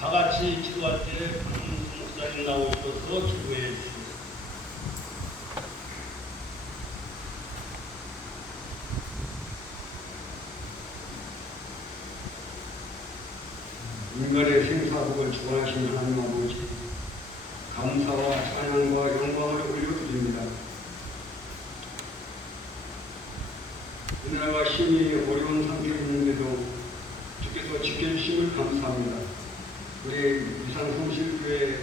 다 같이 기도할 때 목사님 나오셔서 기도해 주십시오. 인간의 생사복을 주관하신 하나님 아버지, 감사와 찬양과 영광을 올려드립니다. 은혜와 힘이 어려운 상태에 있는데도 주께서 지켜주심을 감사합니다. 우리 이산성실교회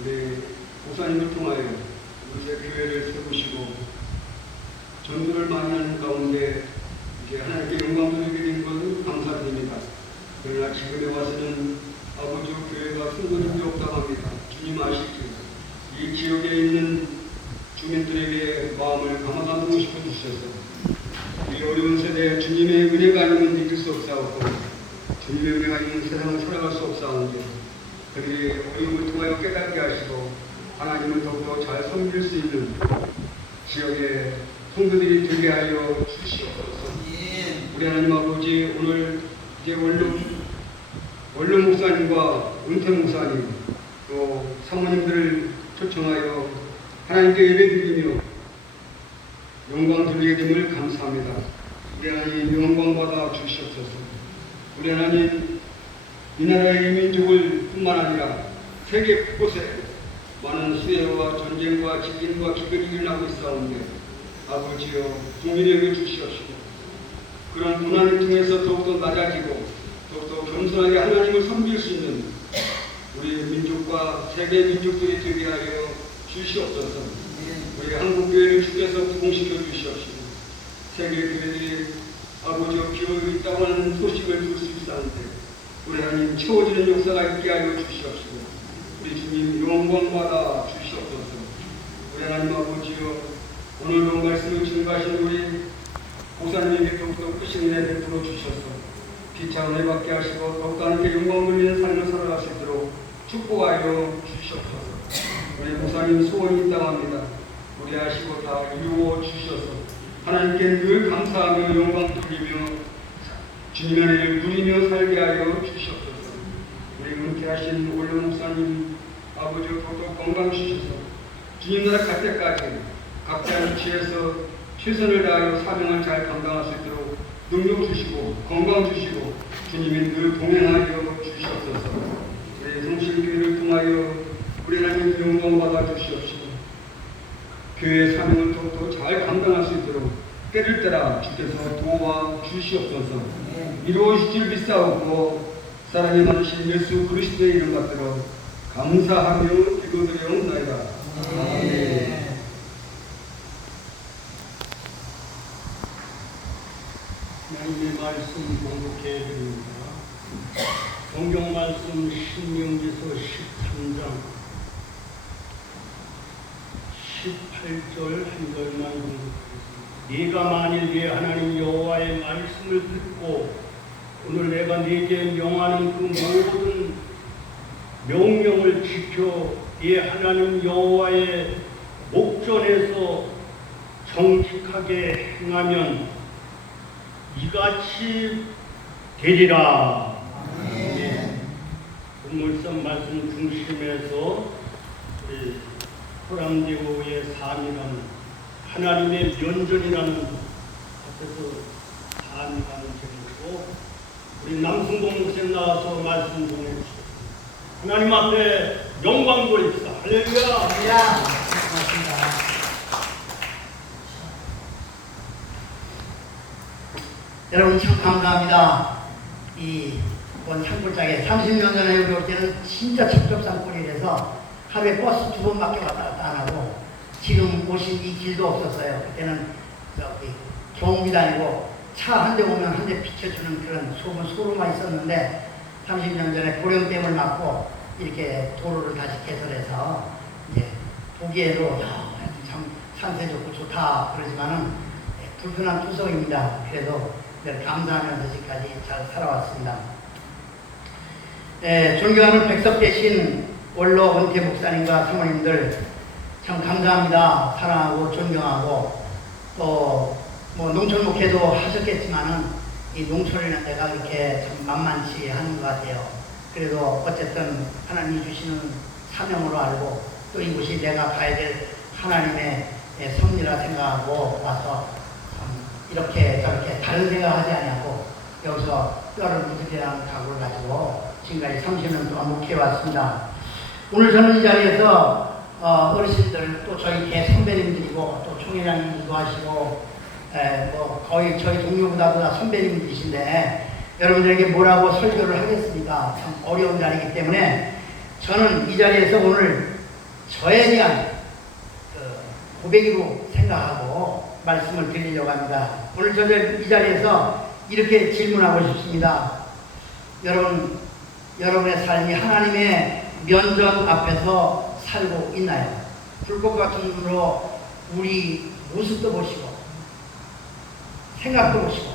우리 목사님을 통하여 이곳에 교회를 세우시고 전도를 많이 하는 가운데 이제 하나님께 영광 돌리게 된 것은 감사드립니다. 그러나 지금에 와서는 아버지 교회가 승부는 없다합니다. 주님 아시죠? 이 지역에 있는 주민들에게 마음을 감화감고 싶어주셔서 이 어려운 세대에 주님의 은혜가 아니면 이길 수 없사오고 주님의 은혜가 있는 세상을 살아갈 수 없사오는데 그들이 어려움을 통하여 깨닫게 하시고 하나님을 더욱더 잘 섬길 수 있는 지역의 성도들이 되게 하여 주시옵소서. 우리 하나님 아버지, 오늘 이제 원로 목사님과 은퇴 목사님 또 사모님들을 초청하여 하나님께 예배드리며 영광 돌리게 됨을 감사합니다. 우리 하나님 영광 받아 주시옵소서. 우리 하나님 이 나라의 민족을 뿐만 아니라 세계 곳곳에 많은 수해와 전쟁과 지진과 기근이 일어나고 있사오는데 아버지여 국민의 여겨 주시옵시고 그런 고난을 통해서 더욱더 낮아지고 더욱더 겸손하게 하나님을 섬길 수 있는 우리 민족과 세계 민족들이 되게 하여 주시옵소서. 우리 한국교회를 주께서 부흥시켜 주시옵시고 세계 교회들이 아버지와 비어있고 있다고 하는 소식을 들을 수 있사는데 우리 하나님 채워지는 역사가 있게 하여 주시옵시고 우리 주님 영광받아 주시옵소서. 우리 하나님 아버지여 오늘도 말씀을 증거하신 우리 목사님에게 더욱더 크신 은혜 베풀어 주셔서 기차 은혜 받게 하시고 더욱더 하나님께 영광 돌리는 삶을 살아갈 수 있도록 축복하여 주시옵소서. 우리 목사님 소원이 있다합니다. 우리 하시고 다 이루어 주셔서 하나님께 늘 감사하며 영광 돌리며 주님의 은혜를 누리며 살게 하여 주시옵소서. 우리 은퇴하신 원로 목사님 아버지와 더욱더 건강 주셔서 주님 나라 갈 때까지 각자 위치에서 최선을 다하여 사명을 잘 감당할 수 있도록 능력 주시고 건강 주시고 주님이 늘 동행하여 주시옵소서. 우리 성실교회를 통하여 우리 하나님 영광 받아 주시옵시고 교회의 사명을 더욱더 잘 감당할 수 있도록 때를 따라 주께서 도와 주시옵소서. 이루어지길 믿사오고 사랑이 많으신 예수 그리스도의 이름 받들어 감사하며 기도드려옵나이다. 아멘. 하나님의 말씀 공독해 드립니다. 성경 말씀 신명기서 13장 18절 한 절만 공독하겠습니다. 네가 만일 네 하나님 여호와의 말씀을 듣고 오늘 내가 네게 명하는 그 모든 명령을 지켜 네 하나님 여호와의 목전에서 정직하게 행하면 이같이 되리라. 본물선 말씀 중심에서 우리 호람대오의 삶이라는 하나님의 면전이라는 앞에서 삶이라는 제목으로 우리 남승봉 목사님 나와서 말씀 전해주시고 하나님 앞에 영광 돌립시다. 할렐루야. 고맙습니다. 여러분 참 감사합니다. 이번 산골짜기 30년 전에 우리 올 때는 진짜 첩첩산골이라서 하루에 버스 2번밖에 왔다 갔다 안 하고 지금 오신 이 길도 없었어요. 그때는 저기 경비 다니고 차 한 대 오면 한 대 비춰주는 그런 소로만 있었는데 30년 전에 보령댐을 막고 이렇게 도로를 다시 개설해서 이제 보기에도 참 산세 좋고 좋다 그러지만은 불편한 투성입니다. 그래도 늘 감사하면서 지금까지 잘 살아왔습니다. 존경하는 백석 대신 원로 은퇴 목사님과 사모님들, 참 감사합니다. 사랑하고 존경하고 또 뭐 농촌 목회도 하셨겠지만은 이 농촌이라는 데가 이렇게 참 만만치 않은 것 같아요. 그래도 어쨌든 하나님이 주시는 사명으로 알고 또 이곳이 내가 가야 될 하나님의 섭리라 생각하고 와서 이렇게 저렇게 다른 생각하지 않냐고 여기서 뼈를 묻으려는 각오를 가지고 지금까지 30년 동안 목회해 왔습니다. 오늘 저는 이 자리에서 어르신들 또 저희 개 선배님들이고 또 총회장님도 하시고 뭐 거의 저희 동료보다도 다 선배님들이신데 여러분들에게 뭐라고 설교를 하겠습니까? 참 어려운 자리이기 때문에 저는 이 자리에서 오늘 저에 대한 고백으로 생각하고 말씀을 드리려고 합니다. 오늘 저는 이 자리에서 이렇게 질문하고 싶습니다. 여러분의 삶이 하나님의 면전 앞에서 살고 있나요? 불꽃 같은 눈으로 우리 모습도 보시고 생각도 보시고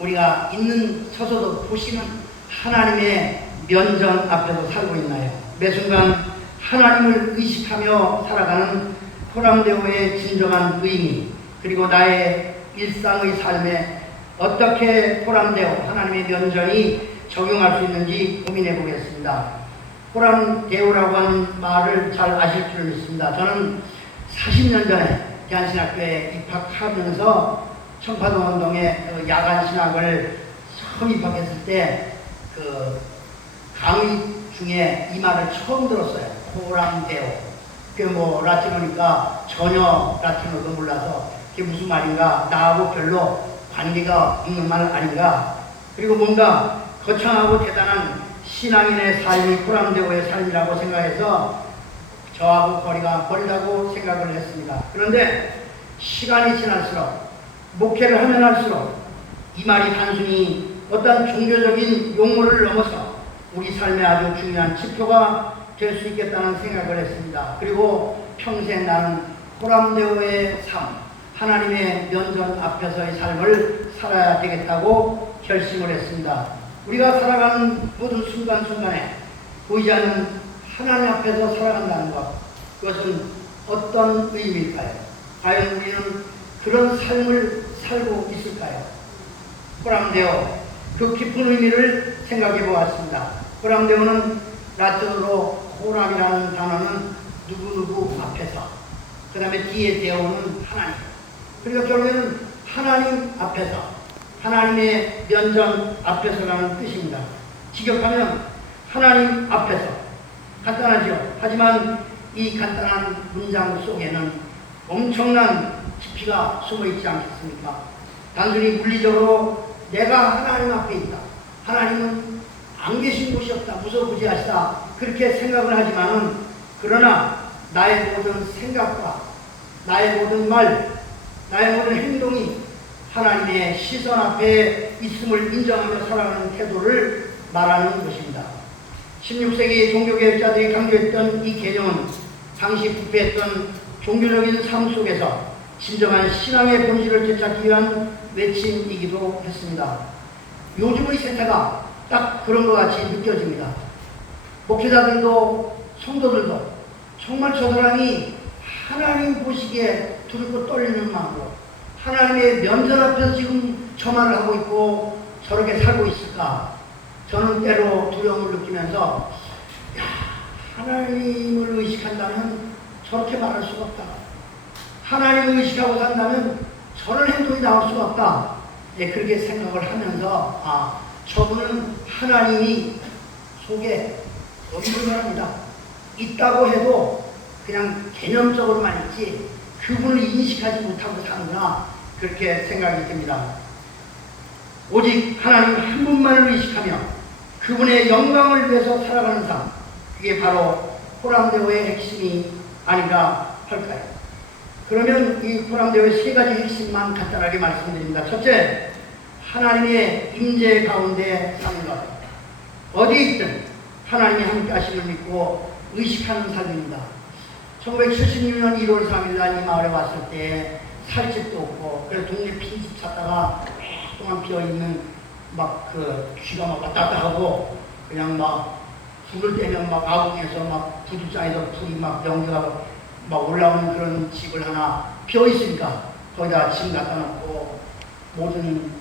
우리가 있는 서서도 보시는 하나님의 면전 앞에서 살고 있나요? 매 순간 하나님을 의식하며 살아가는 호람대오의 진정한 의미 그리고 나의 일상의 삶에 어떻게 호람대오 하나님의 면전이 적용할 수 있는지 고민해 보겠습니다. 호람대오라고 하는 말을 잘 아실 줄 믿습니다. 저는 40년 전에 대한신학교에 입학하면서 청파동 운동에 야간 신학을 처음 입학했을 때 그 강의 중에 이 말을 처음 들었어요. 호람대오. 그게 뭐 라틴어니까 전혀 라틴어도 몰라서 그게 무슨 말인가 나하고 별로 관계가 없는 말 아닌가. 그리고 뭔가 거창하고 대단한 신앙인의 삶이 호람대오의 삶이라고 생각해서 저하고 거리가 멀다고 생각을 했습니다. 그런데 시간이 지날수록 목회를 하면 할수록 이 말이 단순히 어떤 종교적인 용어를 넘어서 우리 삶에 아주 중요한 지표가 될 수 있겠다는 생각을 했습니다. 그리고 평생 나는 호람대오의 삶, 하나님의 면전 앞에서의 삶을 살아야 되겠다고 결심을 했습니다. 우리가 살아가는 모든 순간순간에 보이지 않는 하나님 앞에서 살아간다는 것, 그것은 어떤 의미일까요? 과연 우리는 그런 삶을 살고 있을까요? 호람대오, 그 깊은 의미를 생각해 보았습니다. 호람대오는 라틴어로 호람이라는 단어는 누구누구 앞에서, 그 다음에 뒤에 대오는 하나님. 그러니까 결국에는 하나님 앞에서, 하나님의 면전 앞에서라는 뜻입니다. 직역하면 하나님 앞에서. 간단하죠. 하지만 이 간단한 문장 속에는 엄청난 깊이가 숨어 있지 않겠습니까? 단순히 물리적으로 내가 하나님 앞에 있다. 하나님은 안 계신 곳이 없다. 무소부지하시다. 그렇게 생각을 하지만은 그러나 나의 모든 생각과 나의 모든 말, 나의 모든 행동이 하나님의 시선 앞에 있음을 인정하며 살아가는 태도를 말하는 것입니다. 16세기 종교개혁자들이 강조했던 이 개념은 당시 부패했던 종교적인 삶 속에서 진정한 신앙의 본질을 되찾기 위한 외침이기도 했습니다. 요즘의 세태가 딱 그런 것 같이 느껴집니다. 목회자들도 성도들도 정말 저 사람이 하나님 보시기에 두렵고 떨리는 마음으로 하나님의 면전 앞에서 지금 저 말을 하고 있고 저렇게 살고 있을까? 저는 때로 두려움을 느끼면서 하나님을 의식한다면 저렇게 말할 수가 없다. 하나님을 의식하고 산다면 저런 행동이 나올 수가 없다. 네, 그렇게 생각을 하면서 저분은 하나님이 속에 없는 사람이다. 있다고 해도 그냥 개념적으로만 있지 그분을 인식하지 못하고 사는구나. 그렇게 생각이 듭니다. 오직 하나님 한 분만을 의식하며 그분의 영광을 위해서 살아가는 삶, 그게 바로 호람대오의 핵심이 아닌가 할까요? 그러면 이 호람대오의 세 가지 핵심만 간단하게 말씀드립니다. 첫째, 하나님의 임재 가운데 사는 것. 어디에 있든 하나님이 함께 하심을 믿고 의식하는 삶입니다. 1976년 1월 3일 날 이 마을에 왔을 때 살집도 없고 그래서 동네 빈집 찾다가 동안 비어있는 막 그 쥐가 막 왔다 갔다 하고 그냥 막 불을 떼면 막 아궁에서 막 부두장에서 불이 막 연기하고 막 올라오는 그런 집을 하나 비어 있으니까 거기다 짐 갖다 놓고 모든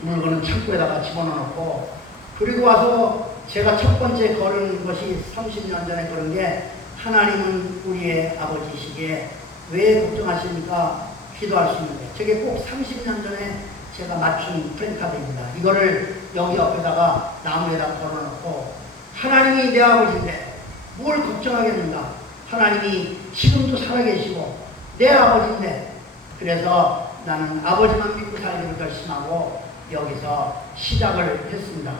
물건은 창고에다가 집어넣고 그리고 와서 제가 첫 번째 걸은 것이 30년 전에 걸은 게 하나님은 우리의 아버지시기에 왜 걱정하십니까? 기도할 수 있는데 저게 꼭 30년 전에 제가 맞춘 프랭카드입니다. 이거를 여기 옆에다가 나무에다 걸어놓고 하나님이 내 아버지인데 뭘 걱정하겠는가? 하나님이 지금도 살아계시고 내 아버지인데 그래서 나는 아버지만 믿고 살기로 결심하고 여기서 시작을 했습니다.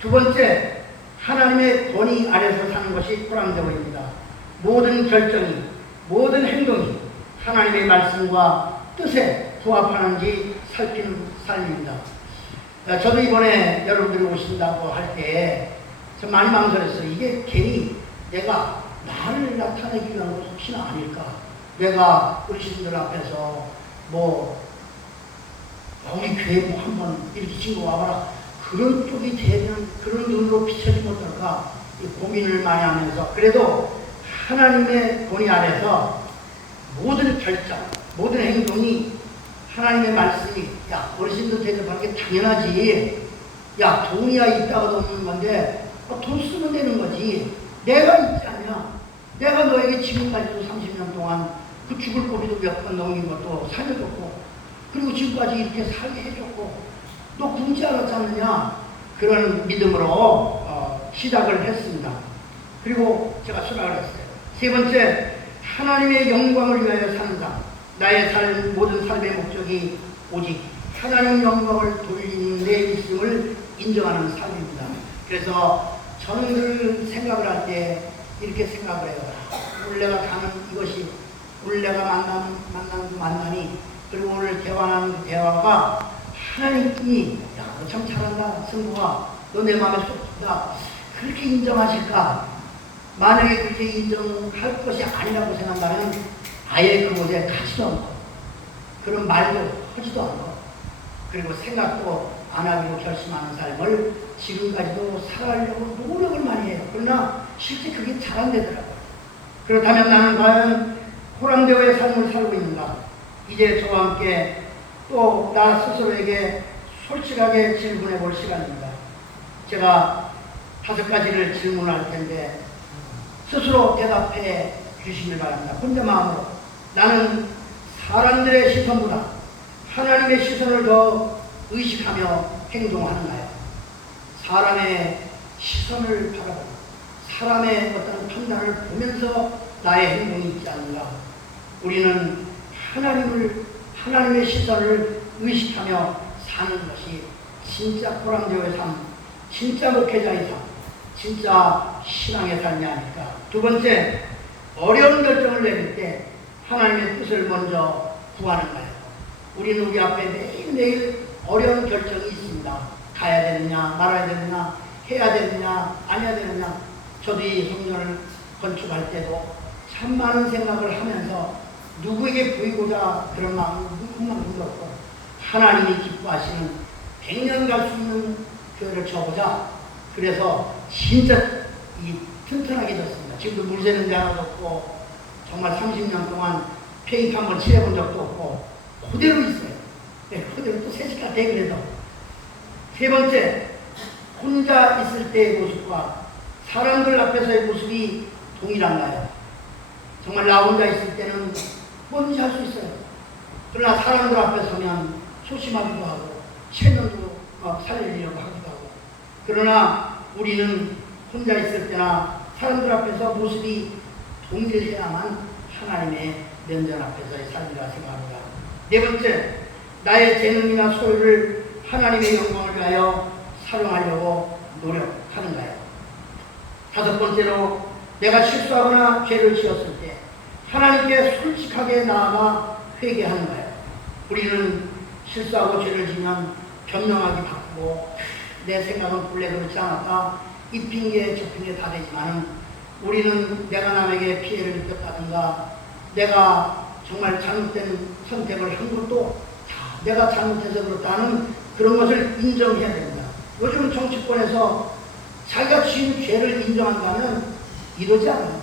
두 번째, 하나님의 권위 아래서 사는 것이 호랑대오입니다. 모든 결정이, 모든 행동이 하나님의 말씀과 뜻에 부합하는지 살피는 삶입니다. 저도 이번에 여러분들이 오신다고 할 때 좀 많이 망설였어요. 이게 괜히 내가 나를 나타내기 위한 것이 아닐까? 내가 어르신들 앞에서 우리 교회 한번 이렇게 친구 와봐라. 그런 쪽이 되면 그런 눈으로 비춰지면 어떨까? 고민을 많이 하면서 그래도 하나님의 권위 아래서 모든 결정, 모든 행동이 하나님의 말씀이 어르신들 대접하는 게 당연하지. 돈이야 있다가도 없는 건데 돈 쓰면 되는 거지. 내가 있지 않냐? 내가 너에게 지금까지도 30년 동안 그 죽을 고비도 몇 번 넘긴 것도 살려줬고 그리고 지금까지 이렇게 살게 해줬고 너 굶지 않았지 않느냐? 그런 믿음으로 시작을 했습니다. 그리고 제가 수락을 했어요. 세 번째, 하나님의 영광을 위하여 사는 삶. 나의 삶, 모든 삶의 목적이 오직 하나님 영광을 돌리는 데 있음을 인정하는 삶입니다. 그래서 저는 늘 생각을 할 때 이렇게 생각을 해요. 오늘 내가 가는 이것이, 오늘 내가 만나니, 그리고 오늘 대화하는 대화가 하나님이 너 참 잘한다, 승부가 너 내 마음에 쏙 든다. 그렇게 인정하실까? 만약에 그렇게 인정할 것이 아니라고 생각한다면 아예 그곳에 가지도 않고 그런 말도 하지도 않고 그리고 생각도 안 하기로 결심하는 삶을 지금까지도 살아가려고 노력을 많이 해요. 그러나 실제 그게 잘 안 되더라고요. 그렇다면 나는 과연 호랑대오의 삶을 살고 있는가? 이제 저와 함께 또 나 스스로에게 솔직하게 질문해 볼 시간입니다. 제가 5가지를 질문할 텐데 스스로 대답해 주시길 바랍니다. 혼자 마음으로 나는 사람들의 시선보다 하나님의 시선을 더 의식하며 행동하는가요? 사람의 시선을 바라보고 사람의 어떤 판단을 보면서 나의 행동이 있지 않는가? 우리는 하나님의 시선을 의식하며 사는 것이 진짜 호랑대오의 삶, 진짜 목회자의 삶, 진짜 신앙의 삶이 아닐까. 두 번째, 어려운 결정을 내릴 때 하나님의 뜻을 먼저 구하는가요? 우리는 우리 앞에 매일매일 어려운 결정이 있습니다. 가야 되느냐, 말아야 되느냐, 해야 되느냐, 안 해야 되느냐. 저도 이 성전을 건축할 때도 참 많은 생각을 하면서 누구에게 보이고자 그런 마음을 묵묵 들었고 하나님이 기뻐하시는 100년 갈 수 있는 교회를 쳐보자. 그래서 진짜 튼튼하게 졌습니다. 지금도 물 새는 데 하나도 없고 정말 30년 동안 페인트 한번 칠해본 적도 없고 그대로 있어요. 네, 그대로 또 새집 같아. 그래서 세 번째, 혼자 있을 때의 모습과 사람들 앞에서의 모습이 동일한가요? 정말 나 혼자 있을 때는 뭐든지 할 수 있어요. 그러나 사람들 앞에 서면 소심하기도 하고 체면도 살리려고 하기도 하고 그러나 우리는 혼자 있을 때나 사람들 앞에서 모습이 동일해야만 하나님의 면전 앞에서의 삶이라 생각합니다. 네 번째, 나의 재능이나 소유를 하나님의 영광을 위하여 사용하려고 노력하는가요? 다섯 번째로, 내가 실수하거나 죄를 지었을 때 하나님께 솔직하게 나아가 회개하는가요? 우리는 실수하고 죄를 지면 변명하기 바쁘고 내 생각은 본래 그렇지 않았다, 이 핑계 저 핑계 다 되지만 우리는 내가 남에게 피해를 입혔다든가 내가 정말 잘못된 선택을 한 것도 내가 잘못해서 그렇다는 그런 것을 인정해야 됩니다. 요즘 정치권에서 자기가 지은 죄를 인정한다면 이러지 않아요.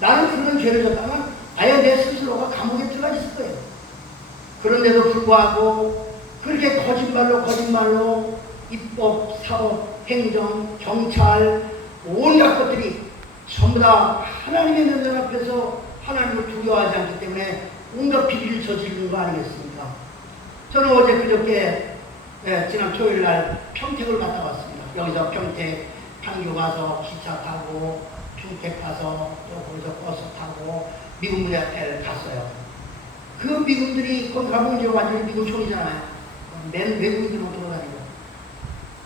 나는 그런 죄를 졌다면 아예 내 스스로가 감옥에 들어가 있을 거예요. 그런데도 불구하고 그렇게 거짓말로 입법, 사법, 행정, 경찰 온갖 것들이 전부 다 하나님의 면전 앞에서 하나님을 두려워하지 않기 때문에 온갖 비리를 저지르는 거 아니겠습니까? 저는 어제 그저께 지난 토요일 날 평택을 갔다 왔습니다. 여기서 평택 판교 가서 기차 타고 평택 가서 또 거기서 버스 타고 미군 무대 앞에 갔어요. 그 미군들이 거기 가보면 이제 완전히 미군촌이잖아요. 맨 외국인들로 돌아다니고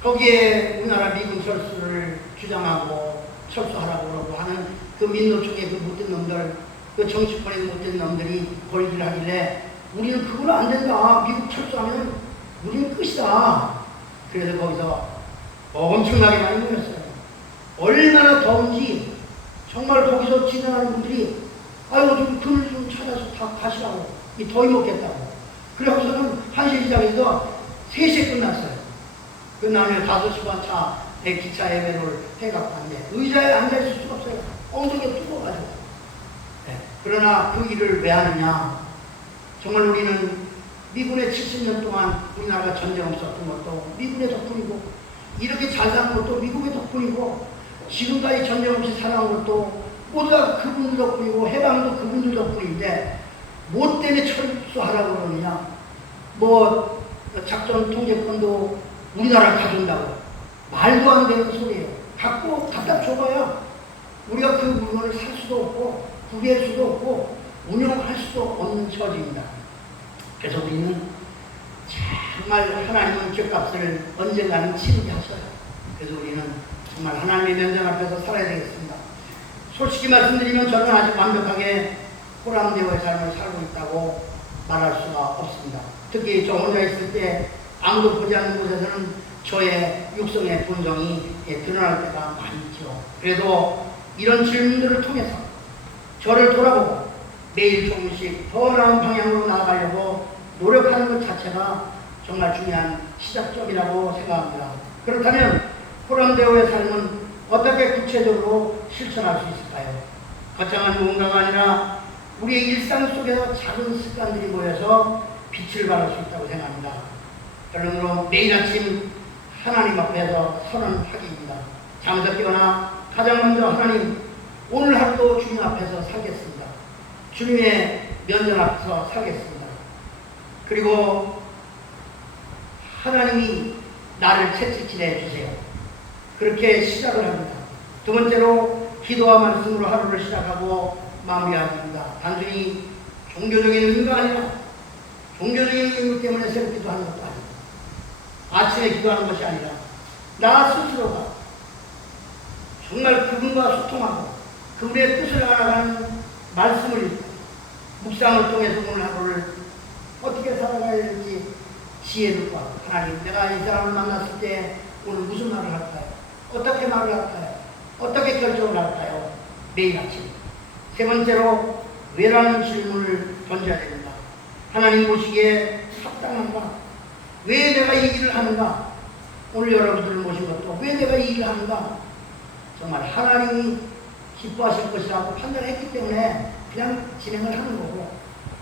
거기에 우리나라 미군 철수를 주장하고 철수하라고 그러고 하는 그 민노총의 그 못된 놈들, 그 정치권의 못된 놈들이 걸기를 하길래 우리는 그건 안 된다. 미국 철수하면 우리는 끝이다. 그래서 거기서 엄청나게 많이 모였어요. 얼마나 더운지 정말 거기서 지나가는 분들이 아유 좀 그늘 좀 찾아서 다 가시라고 이 더위 먹겠다고. 그래서는 1시 시작해서 3시에 끝났어요. 끝나면 5시 반 차 기차 예매를 해갖고 왔는데 의자에 앉아있을 수가 없어요. 엉덩이가 뜨거워가지고. 네. 그러나 그 일을 왜 하느냐. 정말 우리는 미군의 70년 동안 우리나라가 전쟁 없었던 것도 미군의 덕분이고 이렇게 잘 사는 것도 미국의 덕분이고 지금까지 전쟁 없이 살아온 것도 모두 다 그분들 덕분이고 해방도 그분들 덕분인데 뭐 때문에 철수하라고 그러느냐. 뭐 작전 통제권도 우리나라 가져온다고 말도 안 되는 소리예요. 갖다 줘봐야 우리가 그 물건을 살 수도 없고 구비할 수도 없고 운영할 수도 없는 처지입니다. 그래서 우리는 정말 하나님은 죗값을 언젠가는 치르게 하셔요. 그래서 우리는 정말 하나님의 면전 앞에서 살아야 되겠습니다. 솔직히 말씀드리면 저는 아직 완벽하게 호람되어의 삶을 살고 있다고 말할 수가 없습니다. 특히 저 혼자 있을 때 아무도 보지 않는 곳에서는 저의 육성의 본성이 드러날 때가 많이 있죠. 그래도 이런 질문들을 통해서 저를 돌아보고 매일 조금씩 더 나은 방향으로 나아가려고 노력하는 것 자체가 정말 중요한 시작점이라고 생각합니다. 그렇다면 호람대오의 삶은 어떻게 구체적으로 실천할 수 있을까요? 거창한 무언가가 아니라 우리의 일상 속에서 작은 습관들이 모여서 빛을 발할 수 있다고 생각합니다. 결론으로 매일 아침 하나님 앞에서 선언하기입니다. 잠에서 깨어나 가장 먼저 하나님 오늘 하루도 주님 앞에서 살겠습니다. 주님의 면전 앞에서 살겠습니다. 그리고 하나님이 나를 채찍질 해주세요. 그렇게 시작을 합니다. 두 번째로 기도와 말씀으로 하루를 시작하고 마무리합니다. 단순히 종교적인 의미가 아니라 종교적인 의미 때문에 새벽 기도하는 것도 아니고 아침에 기도하는 것이 아니라 나 스스로가 정말 그분과 소통하고 그분의 뜻을 알아가는 말씀을 읽고 묵상을 통해서 오늘 하루를 어떻게 살아가야 될지 지혜를 구하고 하나님 내가 이 사람을 만났을 때 오늘 무슨 말을 할까요? 어떻게 말을 할까요? 어떻게 결정을 할까요? 매일 아침. 세 번째로 왜라는 질문을 던져야 됩니다. 하나님 보시기에 합당한가? 왜 내가 이 일을 하는가? 오늘 여러분들을 모신 것도 왜 내가 이 일을 하는가? 정말 하나님이 기뻐하실 것이라고 판단했기 때문에 그냥 진행을 하는 거고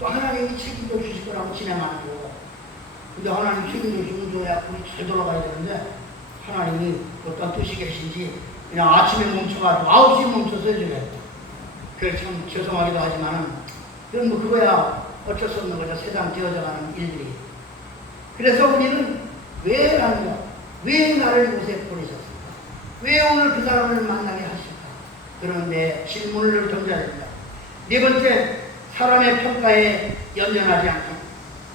또 하나님이 책임져 주실 거라고 진행하는 거고 근데 하나님 책임져 주셔야 우리 잘 돌아가야 되는데 하나님이 어떤 뜻이 계신지 그냥 아침에 멈춰가지고 9시에 멈춰서 해주겠다. 그래 참 죄송하기도 하지만은 그건 뭐 그거야 어쩔 수 없는 거죠. 세상 되어져가는 일들이. 그래서 우리는 왜 라는 거, 왜 나를 이곳에 보내셨을까? 왜 오늘 그 사람을 만나게 하실까? 그런데 질문을 던져야 됩니다. 네 번째, 사람의 평가에 연연하지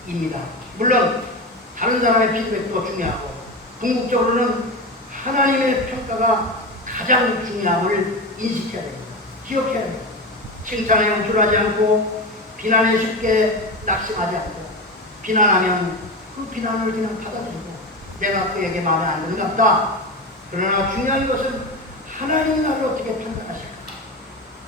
않기입니다. 물론 다른 사람의 피드백도 중요하고 궁극적으로는 하나님의 평가가 가장 중요함을 인식해야 됩니다. 기억해야 됩니다. 칭찬에 움츠러하지 않고 비난에 쉽게 낙심하지 않고 비난하면 그 비난을 그냥 받아들이고 내가 그에게 마음에 안 드는 것 같다. 그러나 중요한 것은 하나님이 나를 어떻게 판단하실까?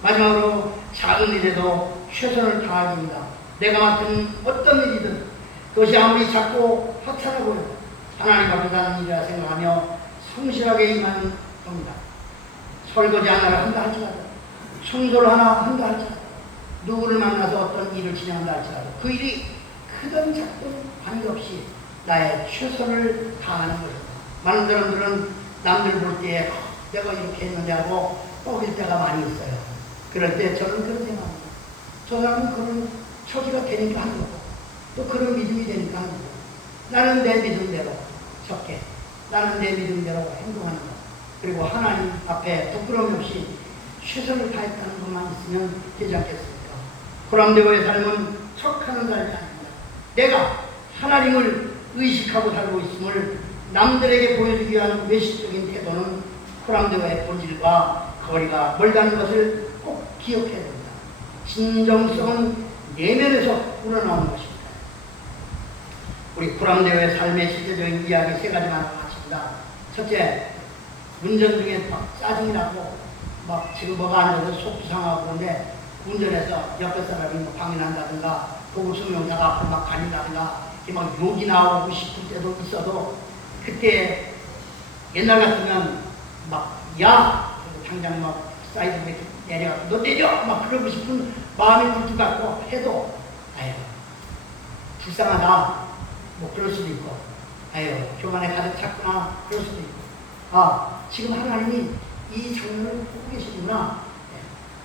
마지막으로 작은 일에도 최선을 다하기입니다. 내가 맡은 어떤 일이든 그것이 아무리 작고 하찮아 보여도 하나님 앞에 하는 일이라 생각하며 성실하게 임하는 겁니다. 설거지 하나를 한다 할지라도 청소를 하나 한다 할지라도 누구를 만나서 어떤 일을 진행한다 할지라도 그 일이 크든 작든 관계없이 나의 최선을 다하는 것입니다. 많은 사람들은 남들 볼 때에 내가 이렇게 했는데 하고 떠올릴 때가 많이 있어요. 그럴 때 저는 그런 생각합니다. 저 사람은 그런 처지가 되니까 하는 거고 또 그런 믿음이 되니까 하는 거고 나는 내 믿음대로 적게 나는 내 믿음대로 행동하는 것 그리고 하나님 앞에 부끄러움 없이 최선을 다했다는 것만 있으면 되지 않겠습니까? 고람되어의 삶은 척하는 삶이 아닙니다. 내가 하나님을 의식하고 살고 있음을 남들에게 보여주기 위한 외식적인 태도는 고람되어의 본질과 거리가 멀다는 것을 꼭 기억해야 됩니다. 진정성은 내면에서 우러나오는 것입니다. 우리 고람되어의 삶의 실제적인 이야기 세 가지만 마칩니다. 첫째, 운전 중에 막 짜증이 나고 막 지금 뭐가 안 돼서 속 상하고 그런데 운전해서 옆에 사람이 뭐 방해한다든가 보급승용차가 앞으로 막 다닌다든가 막 욕이 나오고 싶을 때도 있어도 그때 옛날 같으면 막 야! 당장 막 사이드 브레이크 내려가고 너 내려! 막 그러고 싶은 마음이 굴뚝 같고 해도 아유 불쌍하다 뭐 그럴 수도 있고 아유 교만에 가득 찼구나 그럴 수도 있고 아 지금 하나님이 이 장면을 보고 계시구나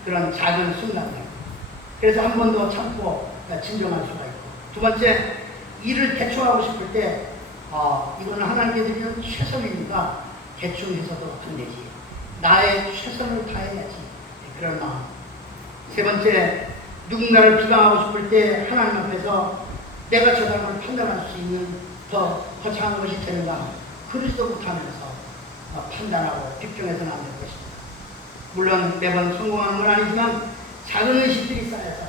그런 작은 순간들 그래서 한 번 더 참고 진정할 수가 있고 두 번째 일을 대충하고 싶을 때 이거는 하나님께 드리는 최선이니까 대충 해서도 안 되지 나의 최선을 다해야지 그런 마음 세 번째 누군가를 비방하고 싶을 때 하나님 앞에서 내가 저 사람을 판단할 수 있는 더 거창한 것이 되는가 그러지도 못하면서 판단하고 비평해서는 안 될 것입니다. 물론 매번 성공하는 건 아니지만 작은 의식들이 쌓여서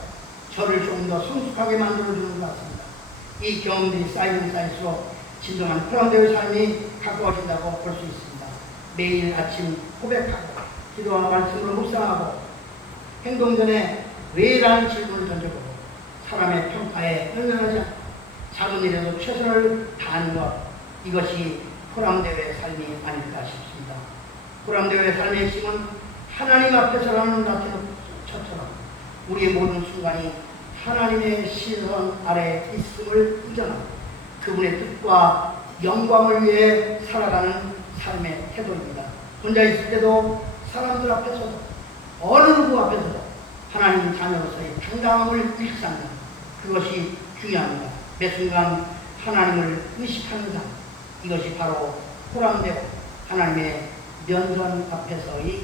저를 조금 더 성숙하게 만들어주는 것 같습니다. 이 경험들이 쌓이면 쌓일수록 진정한 고람되어의 삶이 가까워진다고 볼 수 있습니다. 매일 아침 고백하고 기도와 말씀으로 묵상하고 행동 전에 왜라는 질문을 던져보고 사람의 평가에 연연하지 않고 작은 일에도 최선을 다하는 것 이것이 고람되어의 삶이 아닐까 싶습니다. 고람되어의 삶의 핵심은 하나님 앞에서라는 나태처럼 우리의 모든 순간이 하나님의 시선 아래 있음을 의존하고 그분의 뜻과 영광을 위해 살아가는 삶의 태도입니다. 혼자 있을 때도 사람들 앞에서도 어느 누구 앞에서도 하나님 자녀로서의 당당함을 일삼는 그것이 중요합니다. 매 순간 하나님을 의식하는 삶 이것이 바로 고람되어 하나님의 면전 앞에서의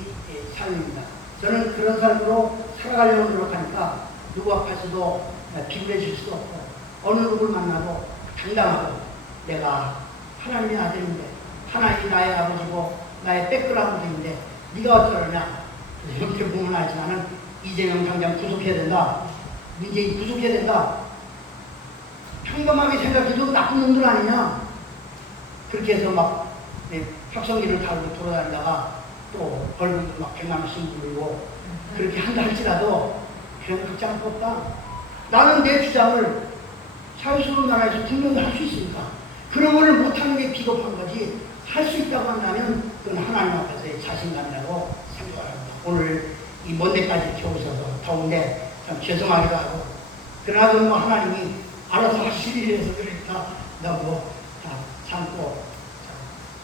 삶입니다. 저는 그런 삶으로 살아가려고 노력하니까 누구 앞에서도 비굴해질 수 없고 어느 누구를 만나도 당당하고 내가 하나님의 아들인데 하나님이 나의 아버지고 나의 백그라운드인데 네가 어쩌려냐 이렇게 보면 알지만은 이재명 당장 구속해야 된다 문재인 구속해야 된다 평범하게 생각해도 나쁜 놈들 아니냐 그렇게 해서 막 확성기를 달고 돌아다니다가 또 벌금도 막 100만 원씩 물고 그렇게 한다 할지라도 그런 걱정할 거 없다. 나는 내 주장을 사회수로 나라에서 분명히 할 수 있으니까 그런 거를 못하는 게 비겁한 거지 할 수 있다고 한다면 그건 하나님 앞에서의 자신감이라고 생각합니다. 오늘 이 먼 데까지 겨우셔서 더운데 참 죄송하기도 하고 그러나 뭐 하나님이 알아서 하실 일이라서 그러니까 너무 참고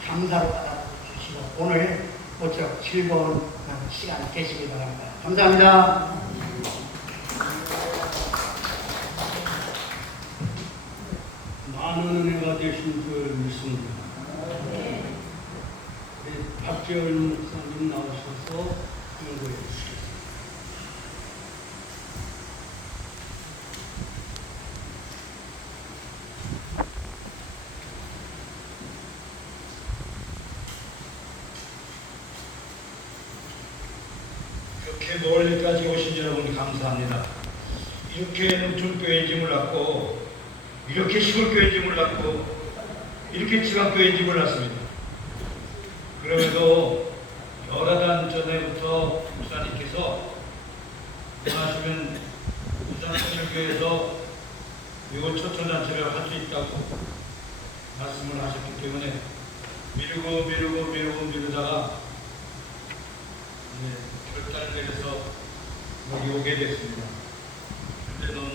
감사로 받아주시고 오늘 모쪼록 즐거운 시간 되시기 바랍니다. 감사합니다. 많은 은혜가 되신 그 믿습니다. 박재열 목사님 나오셔서 연구해 주시겠습니다. 이렇게 멀리까지 오신 여러분 감사합니다. 이렇게 농촌교회인지 몰랐고 이렇게 시골교회인지 몰랐고 이렇게 지방교회인지 몰랐습니다. 그럼에도 여러 달 전에부터 목사님께서 원하시면 부산천일교회에서 이곳 초청잔치를 할 수 있다고 말씀을 하셨기 때문에 미루다가 결단을 내려서 여기 오게 됐습니다. 이렇게 너무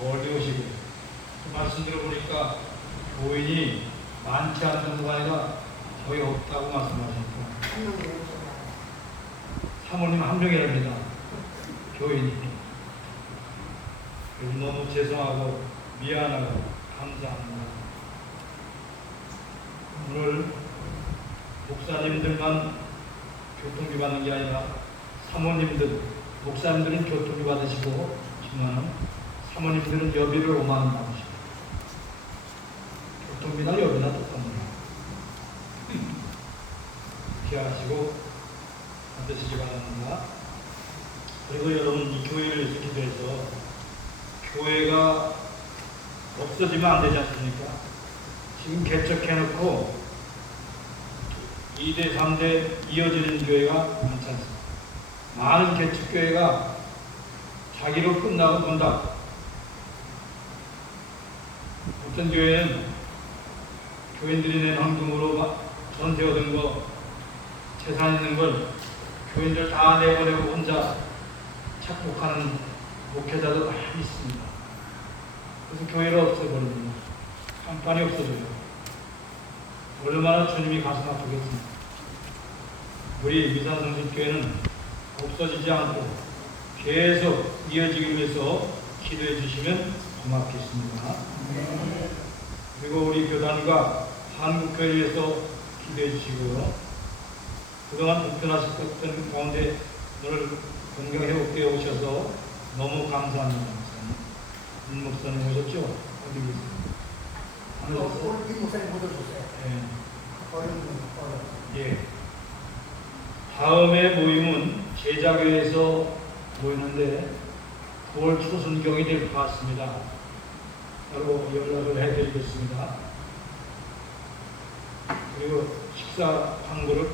멀리 오시고 그 말씀 들어보니까 교인이 많지 않은 정도가 아니라 거의 없다고 말씀하셨고 사모님 한 명이랍니다. 교인이. 그래서 너무 죄송하고 미안하고 감사합니다. 오늘 목사님들만 교통비 받는 게 아니라 사모님들, 목사님들은 교통비 받으시고 지만 사모님들은 여비를 5만 원 받으시고 교통비나 여비나 똑같네요. 이렇게 하시고 받으시기 바랍니다. 그리고 여러분 이 교회를 기도해서 교회가 없어지면 안 되지 않습니까? 지금 개척해놓고 2대, 3대 이어지는 교회가 많지 않습니다. 많은 개척교회가 자기로 끝나고 문 닫고 어떤 교회는 교인들이 낸 헌금으로 전세 얻은 거, 재산 있는 걸 교인들 다 내보내고 혼자 착복하는 목회자도 많이 있습니다. 그래서 교회를 없애버립니다. 깜깜이 없어져요. 얼마나 주님이 가슴 아프겠습니까? 우리 미산성신교회는 없어지지 않고 계속 이어지기 위해서 기도해 주시면 고맙겠습니다. 그리고 우리 교단과 한국교회를 위해서 기도해 주시고요. 그동안 불편하실 것들 가운데 오늘 건강 회복되어 오셔서 너무 감사합니다. 목사님. 목사님 오셨죠? 어디 계세요? 안 오셨어요? 오늘 목사님 못 오셨어요. 예. 다음에 모임은 제자교회에서 모이는데 9월 초순경이 될 것 같습니다. 라고 연락을 해드리겠습니다. 그리고 식사 광고를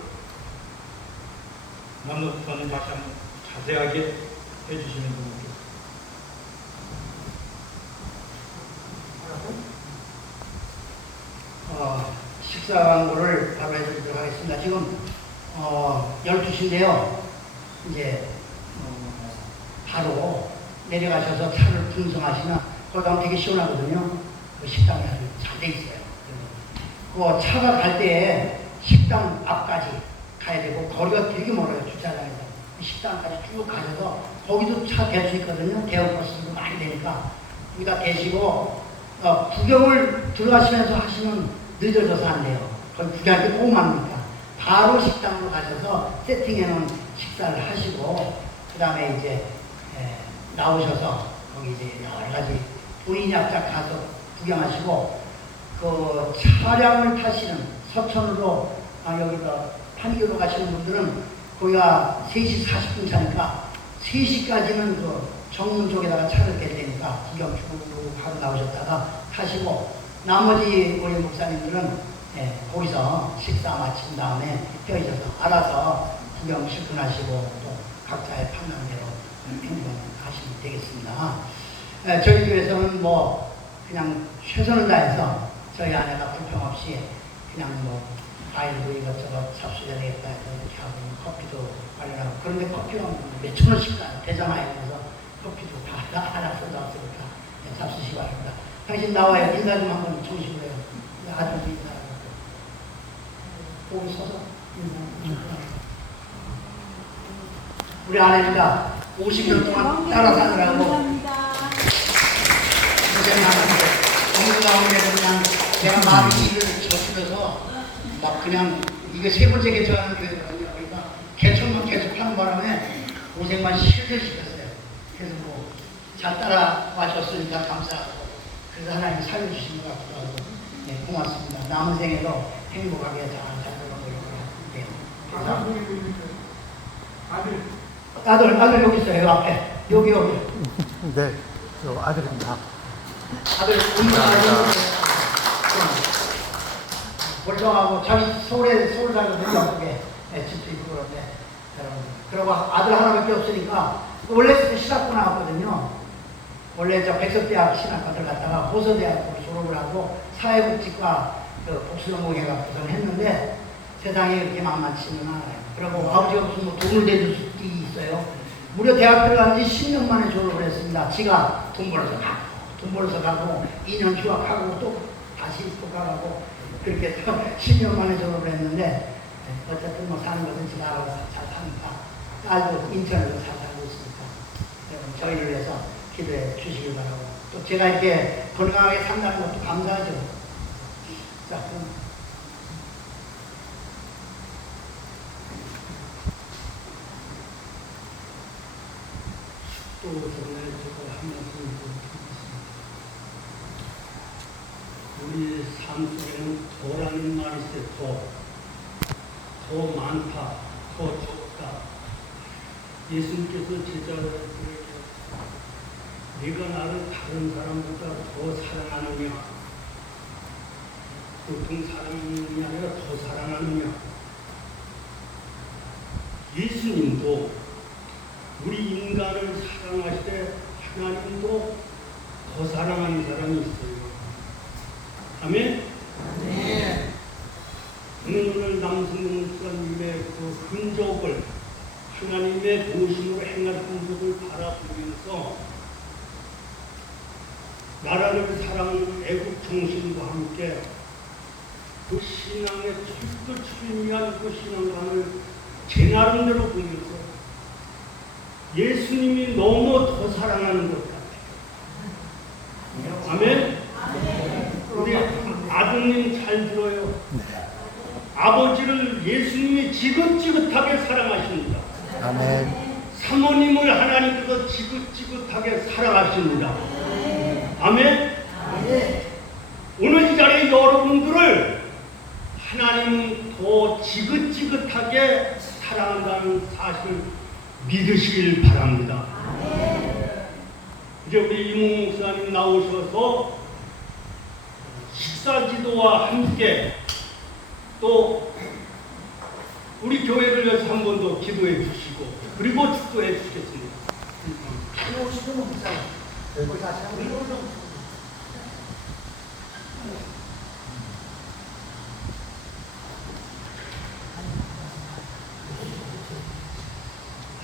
남노부터는 다시 한번 자세하게 해주시면 됩니다. 식사 광고를 바로 해드리도록 하겠습니다. 지금 12시인데요. 이제 바로 내려가셔서 차를 분성하시면 거기 가면 되게 시원하거든요. 그 식당이 아주 잘 돼 있어요. 그 차가 갈 때에 식당 앞까지 가야 되고 거리가 되게 멀어요. 주차장에서. 식당까지 쭉 가셔서 거기도 차 댈 수 있거든요. 대형버스도 많이 되니까 거기다 대시고 구경을 들어가시면서 하시면 늦어져서 안 돼요. 거기 구경할 게 너무 많으니까 바로 식당으로 가셔서 세팅해 놓은 식사를 하시고 그 다음에 이제 나오셔서 거기 이제 여러 가지 본인이 앞자 가서 구경하시고 그 차량을 타시는 서천으로 여기가 판교로 가시는 분들은 거기가 3시 40분 차니까 3시까지는 그 정문 쪽에다가 차를 댈 테니까 구경 쭉 하고 나오셨다가 타시고 나머지 우리 목사님들은 거기서 식사 마친 다음에 헤어져서 알아서 구경 실컷하시고 또 각자의 판단대로 행동하시면 되겠습니다. 저희 교회에서는 뭐 그냥 최선을 다해서 저희 아내가 불평 없이 그냥 뭐 과일도 이것저것 삽수해야 되겠다 해서 이렇게 하고 커피도 마련하고 그런데 커피는 몇천 원씩 가요. 대장하에서 커피도 다 하나 쏟아서 삽수시 바랍니다. 당신 나와요. 인사 좀 한번 청식을 해요. 아주 인사하고 거기 서서 우리 아내가 50년 동안 따라 사느라고 고생 많았는데 어느 가운데는 그냥 내가 마음이 일을 저축해서 막 그냥 이게 세 번째 개척하는 교회거든요. 그러니까 개척만 계속 하는 바람에 고생만 실컷 시켰어요. 그래서 뭐 잘 따라와줬으니까 감사하고 그래서 하나님 살려주신 것 같기도 하고 고맙습니다. 남은 생에도 행복하게 잘 살도록 노력을 아들 여기 있어요. 여기 앞에 여기 네, 저 아들입니다. 아들 운동하고 멀쩡하고 자기 서울 살거든요. 영국에 집도 있고 그런데 여러분 그리고 아들 하나밖에 없으니까 원래 신학고 나왔거든요. 원래 저 백석대학 신학과 들어갔다가 호서대학으로 졸업을 하고 사회복지과 그 복수농공회가 구성을 했는데 세상에 그렇게 만만치는 않아요. 그리고 아버지가 무슨 뭐 돈을 내줄 수도 있어요. 무려 대학 들어간 지 10년 만에 졸업을 했습니다. 지가 돈 벌어서 가고 2년 휴학하고 또 다시 또 가고 그렇게 또 10년 만에 졸업을 했는데 어쨌든 뭐 사는 것은 지가 알아서 잘 사니까 딸도 인천에서 잘 살고 있으니까 여러분 저희를 위해서 기도해 주시길 바라고 또 제가 이렇게 건강하게 산다는 것도 감사하죠. 자, 또 정말 제가 한 말씀 드리겠습니다. 우리 삶 속에는 더라는 말이 있어요. 더 많다, 더 적다. 예수님께서 제자들에게 네가 나를 다른 사람보다 더 사랑하느냐, 보통 사랑하느냐 아니라 더 사랑하느냐. 예수님도 우리 인간을 사랑하실 때 하나님도 더 사랑하는 사람이 있어요. 아멘? 네. 오늘 남승근 목사님의 그 흔적을 하나님의 도심으로 행할 흔적을 바라보면서 나라를 사랑하는 애국 정신과 함께 그 신앙의 철두철미한 그 신앙관을 제 나름대로 보면서 예수님이 너무 더 사랑하는 것 같아요. 아멘? 우리 아드님 잘 들어요. 아버지를 예수님이 지긋지긋하게 사랑하십니다. 아멘. 사모님을 하나님께서 지긋지긋하게 사랑하십니다. 아멘? 오늘 이 자리에 여러분들을 하나님은 더 지긋지긋하게 사랑한다는 사실을 믿으시길 바랍니다. 이제 우리 이몽 목사님 나오셔서 식사기도와 함께 또 우리 교회를 위해서 한 번 더 기도해 주시고 그리고 축도해 주시겠습니다.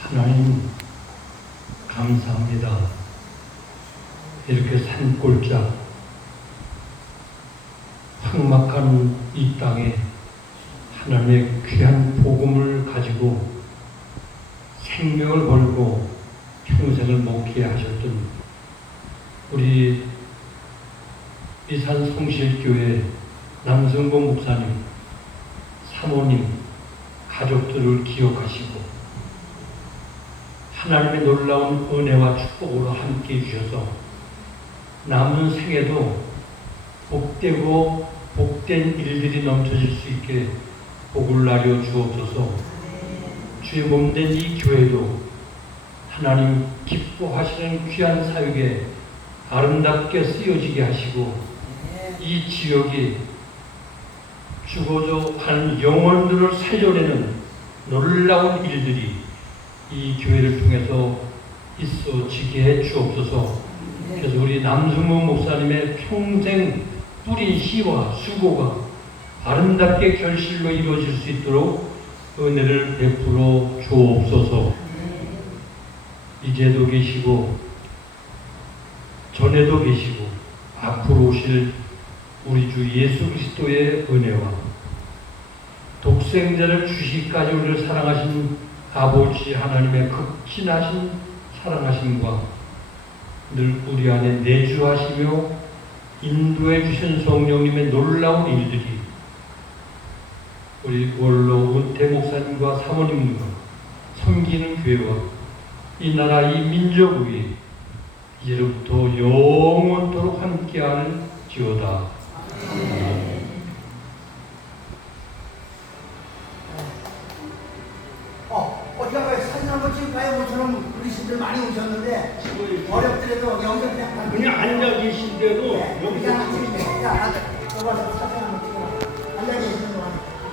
하나님 감사합니다. 이렇게 산골짜 삭막한 이 땅에 하나님의 귀한 복음을 가지고 생명을 걸고 평생을 먹게 하셨던 우리 이산 성실교회 남성범 목사님, 사모님, 가족들을 기억하시고 하나님의 놀라운 은혜와 축복으로 함께 해주셔서 남은 생에도 복되고 복된 일들이 넘쳐질 수 있게 복을 나려 주옵소서. 주의 몸된 이 교회도 하나님 기뻐하시는 귀한 사역에 아름답게 쓰여지게 하시고 이 지역이 죽어져 가는 영혼들을 살려내는 놀라운 일들이 이 교회를 통해서 있어지게 해 주옵소서. 그래서 우리 남승문 목사님의 평생 뿌린 시와 수고가 아름답게 결실로 이루어질 수 있도록 은혜를 베풀어 주옵소서. 이제도 계시고 전에도 계시고 앞으로 오실 우리 주 예수 그리스도의 은혜와 독생자를 주시기까지 우리를 사랑하신 아버지 하나님의 극진하신 사랑하심과 늘 우리 안에 내주하시며 인도해 주신 성령님의 놀라운 일들이 우리 원로 은퇴 목사님과 사모님과 섬기는 교회와 이 나라 이 민족 위에 이제부터 영원토록 함께할지어다. 어디가 사진 한번 찍을까요? 모처럼 어르신들 많이 오셨는데 어렵더라도 여기서 그냥 앉아 계신데도 여기서